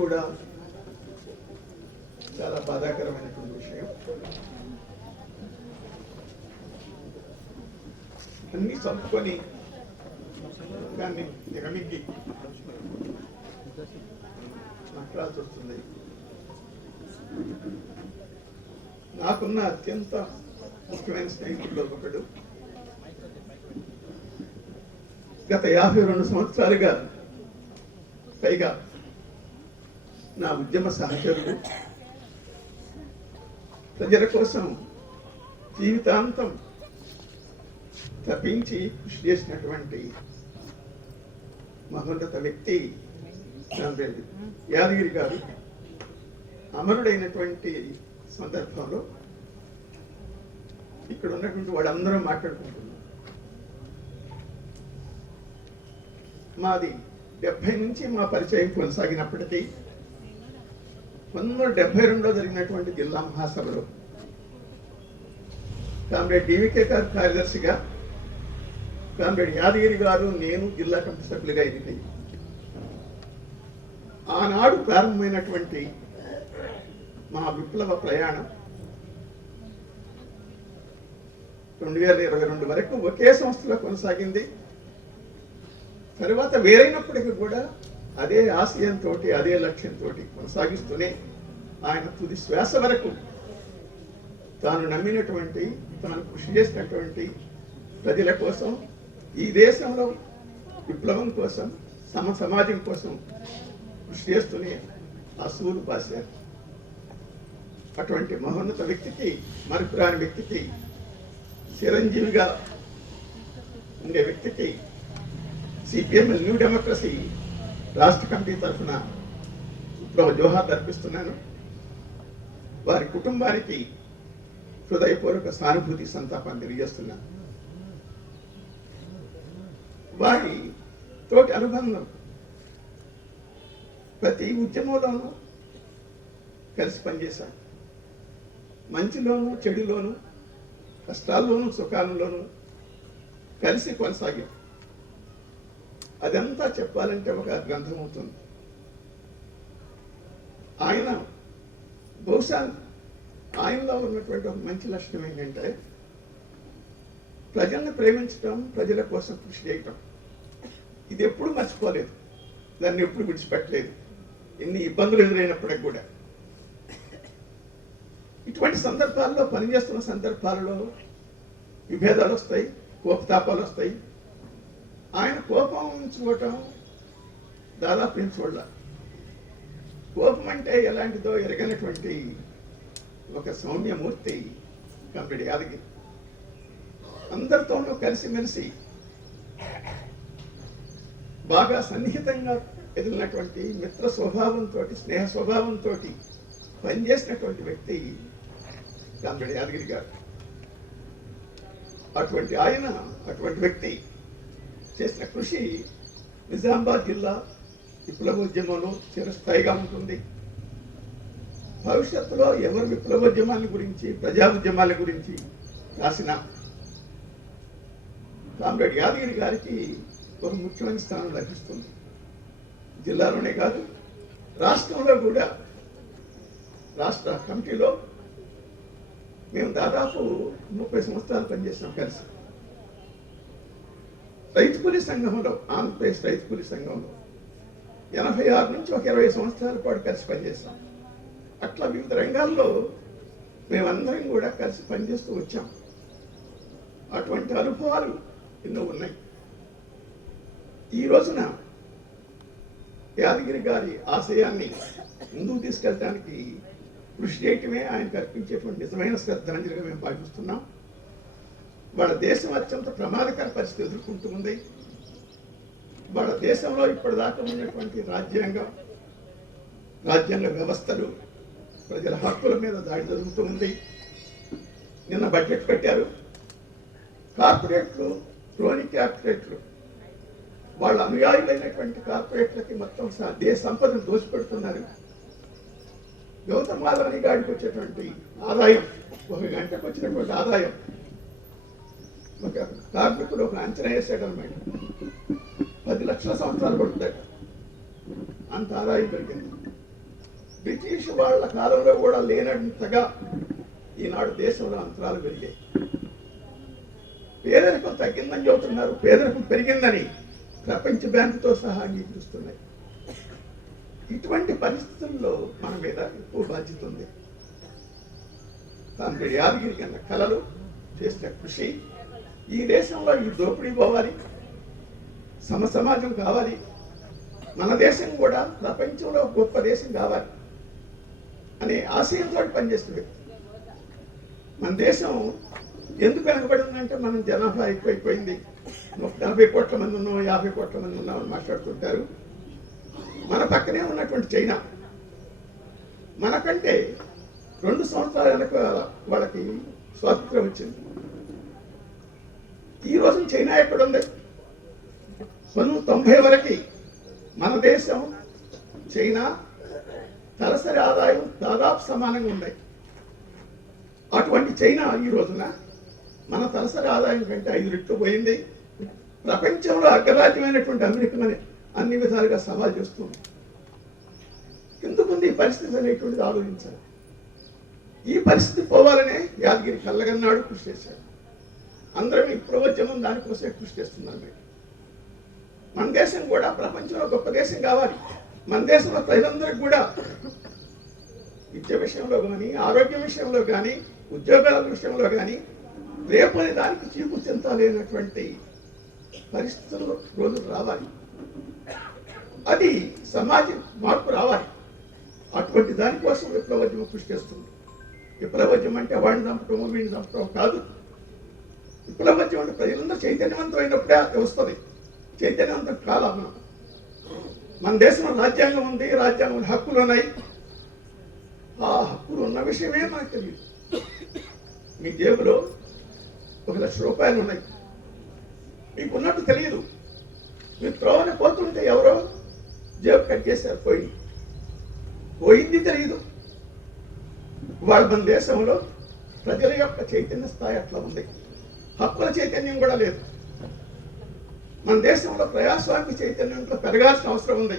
కూడా చాలా బాధాకరమైనటువంటి విషయం. అన్ని చంపుకొని దాన్ని దిగమింగి మాట్లాడాల్సి వస్తుంది నాకున్న అత్యంత ముఖ్యమైన స్నేహితుల్లో ఒకడు. గత యాభై రెండు సంవత్సరాలుగా పైగా నా ఉద్యమ సహచరుడు. ప్రజల కోసం జీవితాంతం తప్పించి కృషి చేసినటువంటి మహోన్నత వ్యక్తి రామరెడ్డి యాదగిరి గారు. అమరుడైనటువంటి సందర్భంలో ఇక్కడ ఉన్నటువంటి వాళ్ళందరూ మాట్లాడుకుంటున్నారు మాది డెబ్బై నుంచి మా పరిచయం కొనసాగినప్పటికీ పంతొమ్మిది వందల డెబ్బై రెండులో జరిగినటువంటి జిల్లా మహాసభలో కామ్రేడ్ డివికే గారు కార్యదర్శిగా కామ్రేడ్ యాదగిరి గారు నేను జిల్లా కమిటీ సభ్యులుగా ఎన్నికై ఆనాడు ప్రారంభమైనటువంటి మా విప్లవ ప్రయాణం రెండు వేల ఇరవై రెండు వరకు ఒకే సంస్థలో కొనసాగింది. తర్వాత వేరైనప్పటికీ కూడా అదే ఆశయంతో అదే లక్ష్యంతో కొనసాగిస్తూనే ఆయన తుది శ్వాస వరకు తాను నమ్మినటువంటి తాను కృషి చేసినటువంటి ప్రజల కోసం ఈ దేశంలో విప్లవం కోసం సమ సమాజం కోసం కృషి చేస్తూనే అసూలు పాశారు. అటువంటి మహోన్నత వ్యక్తికి మరుపురాని వ్యక్తికి చిరంజీవిగా ఉండే వ్యక్తికి సిపిఎం న్యూ డెమోక్రసీ రాష్ట్ర కమిటీ తరఫున విప్లవ జోహార్ అర్పిస్తున్నాను. వారి కుటుంబానికి హృదయపూర్వక సానుభూతి సంతాపాన్ని తెలియజేస్తున్నాను వారి తోటి అనుబంధం ప్రతి ఉద్యమంలోనూ కలిసి పనిచేశాం మంచిలోనూ చెడులోనూ కష్టాల్లోనూ సుఖాలలోనూ కలిసి కొనసాగాం అదంతా చెప్పాలంటే ఒక గ్రంథం అవుతుంది. ఆయన బహుశా ఆయనలో ఉన్నటువంటి ఒక మంచి లక్షణం ఏంటంటే ప్రజల్ని ప్రేమించడం ప్రజల కోసం కృషి చేయటం. ఇది ఎప్పుడు మర్చిపోలేదు. దాన్ని ఎప్పుడు విడిచిపెట్టలేదు. ఎన్ని ఇబ్బందులు ఎదురైనప్పటికి కూడా. ఇటువంటి సందర్భాల్లో పనిచేస్తున్న సందర్భాలలో విభేదాలు వస్తాయి కోపతాపాలు వస్తాయి. ఆయన కోపం ఉంచుకోవటం దాదాపు నేను చూడాల కోపం అంటే ఎలాంటిదో ఎరగనటువంటి ఒక సౌమ్యమూర్తి కంపెనీ యాదగిరి. అందరితోనూ కలిసిమెలిసి బాగా సన్నిహితంగా ఎదిలినటువంటి మిత్ర స్వభావంతో స్నేహ స్వభావంతో పనిచేసినటువంటి వ్యక్తి కంపెనీ యాదగిరి గారు. అటువంటి ఆయన అటువంటి వ్యక్తి చేసిన కృషి నిజామాబాద్ జిల్లా విప్లవోద్యమంలో చిరస్థాయిగా ఉంటుంది. భవిష్యత్తులో ఎవరు విప్లవోద్యమాల గురించి ప్రజా ఉద్యమాల గురించి రాసిన కామ్రేడ్ యాదగిరి గారికి ఒక ముఖ్యమైన స్థానం లభిస్తుంది. జిల్లాలోనే కాదు రాష్ట్రంలో కూడా రాష్ట్ర కమిటీలో మేము దాదాపు ముప్పై సంవత్సరాలు పనిచేసాం కలిసి. రైతు కూలీ సంఘంలో ఆంధ్రప్రదేశ్ రైతు కూలీ సంఘంలో ఎనభై ఆరు నుంచి ఒక ఇరవై సంవత్సరాల పాటు కలిసి పనిచేస్తాం. అట్లా వివిధ రంగాల్లో మేమందరం కూడా కలిసి పనిచేస్తూ వచ్చాం. అటువంటి అనుభవాలు ఎన్నో ఉన్నాయి. ఈ రోజున యాదగిరి గారి ఆశయాన్ని ముందుకు తీసుకెళ్ళడానికి కృషి చేయటమే ఆయనకు అర్పించేటువంటి నిజమైన శ్రద్ధాంజలిగా మేము భావిస్తున్నాం. వాళ్ళ దేశం అత్యంత ప్రమాదకర పరిస్థితి ఎదుర్కొంటూ ఉంది. వాళ్ళ దేశంలో ఇప్పటిదాకా ఉన్నటువంటి రాజ్యాంగం రాజ్యాంగ వ్యవస్థలు ప్రజల హక్కుల మీద దాడి జరుగుతూ ఉంది. నిన్న బడ్జెట్ పెట్టారు కార్పొరేట్లు క్రోని క్యాపిటేట్లు వాళ్ళ అనుయాయులైనటువంటి కార్పొరేట్లకి మొత్తం దేశ సంపదను దోచిపెడుతున్నారు. గౌతమ్ మాధవని గాడికి వచ్చేటువంటి ఆదాయం ఒక గంటకు వచ్చినటువంటి ఆదాయం ఒక కార్మికుడు ఒక అంచనా వేసాడు అనమాట పది లక్షల సంవత్సరాలు పడుతుందట అంత ఆదాయం పెరిగింది. బ్రిటిష్ వాళ్ళ కాలంలో కూడా లేనంతగా ఈనాడు దేశంలో అంతరాలు పెరిగాయి. పేదరికం తగ్గిందని చెబుతున్నారు. పేదరికం పెరిగిందని ప్రపంచ బ్యాంకుతో సహా అంగీకరిస్తున్నాయి. ఇటువంటి పరిస్థితుల్లో మన మీద ఎక్కువ బాధ్యత ఉంది. తండ్రి యాదగిరి కన్న కళలు చేసిన కృషి ఈ దేశంలో ఈ దోపిడీ పోవాలి సమ సమాజం కావాలి మన దేశం కూడా ప్రపంచంలో గొప్ప దేశం కావాలి అనే ఆశయంతో పనిచేసిన వ్యక్తి మన దేశం ఎందుకు వెనకబడి ఉందంటే మనం జనాభా ఎక్కువైపోయింది. నలభై కోట్ల మంది ఉన్నాం యాభై కోట్ల మంది ఉన్నామని మాట్లాడుతుంటారు. మన పక్కనే ఉన్నటువంటి చైనా మనకంటే రెండు సంవత్సరాల వెనక వాళ్ళకి స్వాతంత్రం వచ్చింది. ఈ రోజు చైనా ఎక్కడుంది పంతొమ్మిది తొంభై వరకు మన దేశం చైనా తలసరి ఆదాయం దాదాపు సమానంగా ఉన్నాయి అటువంటి చైనా ఈ రోజున మన తలసరి ఆదాయం కంటే ఐదు రెట్లు పోయింది. ప్రపంచంలో అగ్రరాజ్యమైనటువంటి అమెరికాని అన్ని విధాలుగా సవాల్ చేస్తుంది. ఎందుకుంది ఈ పరిస్థితి అనేటువంటిది ఆలోచించాలి. ఈ పరిస్థితి పోవాలనే యాదగిరి కళ్ళగన్నాడు కృషి చేశాడు. అందరం ఈ ప్రవచనం దానికోసమే కృషి చేస్తున్నాం మేము మన దేశం కూడా ప్రపంచంలో గొప్ప దేశం కావాలి. మన దేశంలో ప్రజలందరికీ కూడా విద్య విషయంలో కానీ ఆరోగ్యం విషయంలో కానీ ఉద్యోగాల విషయంలో కానీ రేపని దానికి చీకు చెందాలనేటువంటి పరిస్థితులు రోజులు రావాలి. అది సమాజ మార్పు రావాలి. అటువంటి దానికోసం విప్లవోద్యమం కృషి చేస్తుంది. విప్లవోద్యమం అంటే వాడిని చంపటం వీడిని చంపటం కాదు. విప్లవోద్యమం అంటే ప్రజలందరూ చైతన్యవంతమైనప్పుడే అది. వస్తుంది చైతన్యవంతం కాలం మన దేశంలో రాజ్యాంగం ఉంది రాజ్యాంగంలో హక్కులు ఉన్నాయి. ఆ హక్కులు ఉన్న విషయమే మాకు తెలియదు. మీ జేబులో ఒక లక్ష రూపాయలు ఉన్నాయి. మీకు ఉన్నట్టు తెలియదు. మీరు త్రోవన పోతుంటే ఎవరో జేబు కట్ చేశారు పోయింది. పోయింది తెలియదు. వాళ్ళ మన దేశంలో ప్రజల యొక్క చైతన్య స్థాయి అట్లా ఉంది. హక్కుల చైతన్యం కూడా లేదు. మన దేశంలో ప్రజాస్వామిక చైతన్యంలో పెరగాల్సిన అవసరం ఉంది.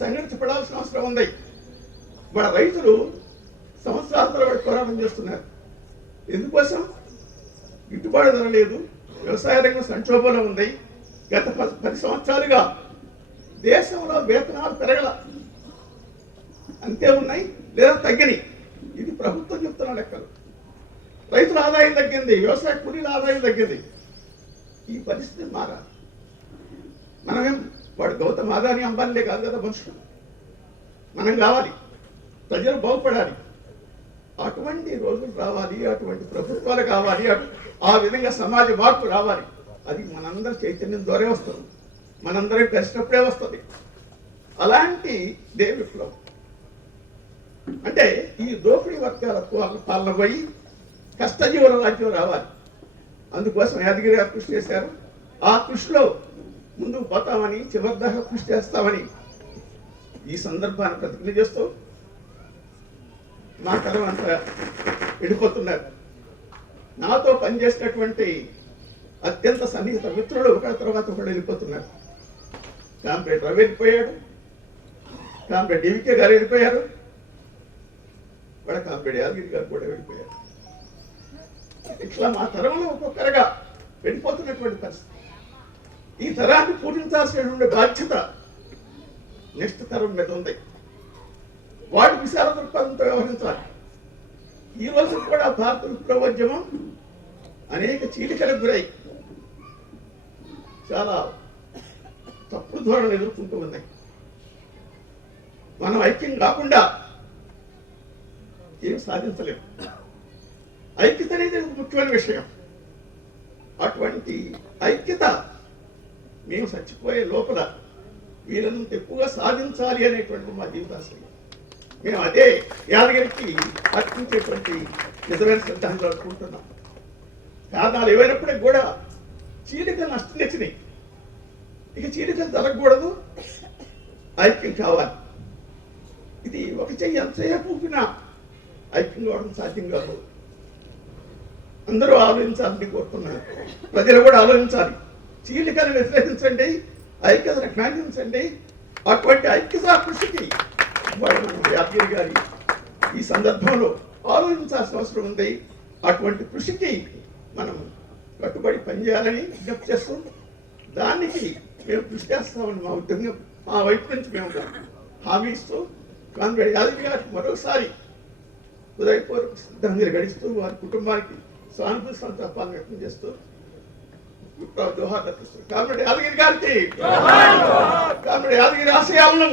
సంఘటించబడాల్సిన అవసరం ఉంది. మన రైతులు సంవత్సరాల తరబడి పోరాటం చేస్తున్నారు. ఎందుకోసం? గిట్టుబాటు ధర లేదు. వ్యవసాయ రంగం సంక్షోభంలో ఉంది. గత పది సంవత్సరాలుగా దేశంలో వేతనాలు పెరగల అంతే ఉన్నాయి లేదా తగ్గినాయి. ఇది ప్రభుత్వం చెప్తున్న లెక్కలు. రైతుల ఆదాయం తగ్గింది వ్యవసాయ కూలీల ఆదాయం తగ్గింది. ఈ పరిస్థితి మారాలి. మనమేం వాడు గౌతమ్ ఆదాని అంబానిలే కాదు కదా మనుషులు. మనం కావాలి ప్రజలు బాగుపడాలి. అటువంటి రోజులు రావాలి అటువంటి ప్రభుత్వాలు కావాలి అటు- ఆ విధంగా సమాజ మార్పు రావాలి. అది మనందరి చైతన్యం ద్వారా వస్తుంది. మనందరం కలిసినప్పుడే వస్తుంది. అలాంటి దే విప్లవం. అంటే ఈ దోపిడీ వర్గాల పాలన పోయి కష్టజీవన రాజ్యం రావాలి. అందుకోసం యాదగిరి గారు కృషి చేశారు. ఆ కృషిలో ముందుకు పోతామని చివరిదాకా కృషి చేస్తామని ఈ సందర్భాన్ని ప్రతిజ్ఞ చేస్తూ నా కలం అంతా వెళ్ళిపోతున్నారు నాతో పనిచేసినటువంటి అత్యంత సన్నిహిత మిత్రుడు ఒక తర్వాత ఒకడు వెళ్ళిపోతున్నారు. కాంప్రేడ్ రవి వెళ్ళిపోయాడు. కాంప్రేడ్ డివికే గారు వెళ్ళిపోయారు. వాళ్ళ కాంప్రేడ్ యాదగిరి గారు కూడా వెళ్ళిపోయారు. ఇట్లా మా తరంలో ఒక్కొక్కరుగా వెళ్ళిపోతున్నటువంటి పరిస్థితి. ఈ తరాన్ని పూజించాల్సినటువంటి బాధ్యత నెక్స్ట్ తరం మీద ఉంది. వాటి విశాల దృక్పథంతో వ్యవహరించాలి. ఈ రోజు కూడా భారత విప్లవోద్యమం అనేక చీలికలకు గురై చాలా తప్పుడు ధోరణులు ఎదుర్కొంటూ ఉన్నాయి మనం ఐక్యం కాకుండా ఏం సాధించలేము ఐక్యత అనేది ఒక ముఖ్యమైన విషయం. అటువంటి ఐక్యత మేము చచ్చిపోయే లోపల వీళ్ళంత ఎక్కువగా సాధించాలి అనేటువంటి మా జీవితాశయం. మేము అదే యాదగిరికి అర్పించేటువంటి నిజమైన సిద్ధాంతం అనుకుంటున్నాం కారణాలు ఏవైనప్పటికీ కూడా చీలికలు నష్టం తెచ్చినాయి. ఇక చీలికలు జరగకూడదు. ఐక్యం కావాలి. ఇది ఒక చెయ్యి ఎంతసేపు ఊపినా ఐక్యం కావడం సాధ్యం కాదు. అందరూ ఆలోచించాలని కోరుతున్నారు ప్రజలు కూడా ఆలోచించాలి. చీలికను వ్యతిరేకించండి ఐక్యతను ఖండించండి అటువంటి ఐక్యత కృషికి యాదగిరి గారి ఈ సందర్భంలో ఆలోచించాల్సిన అవసరం ఉంది. అటువంటి కృషికి మనం కట్టుబడి పనిచేయాలని విజ్ఞప్తి చేస్తూ దానికి మేము కృషి చేస్తామని మా ఉద్యోగం మా వైపు నుంచి మేము హామీ ఇస్తూ కాన్వేడ్ యాదగిరి గారికి మరోసారి ఉదయపూర్వక శ్రద్ధాంజలి గడిస్తూ వారి కుటుంబానికి సానుభూతి సంతాపాలను వ్యక్తం చేస్తూ జోహార్ అర్పిస్తూ కామ్రేడ్ యాదగిరి గారికి. కామ్రేడ్ యాదగిరి ఆశయాలను.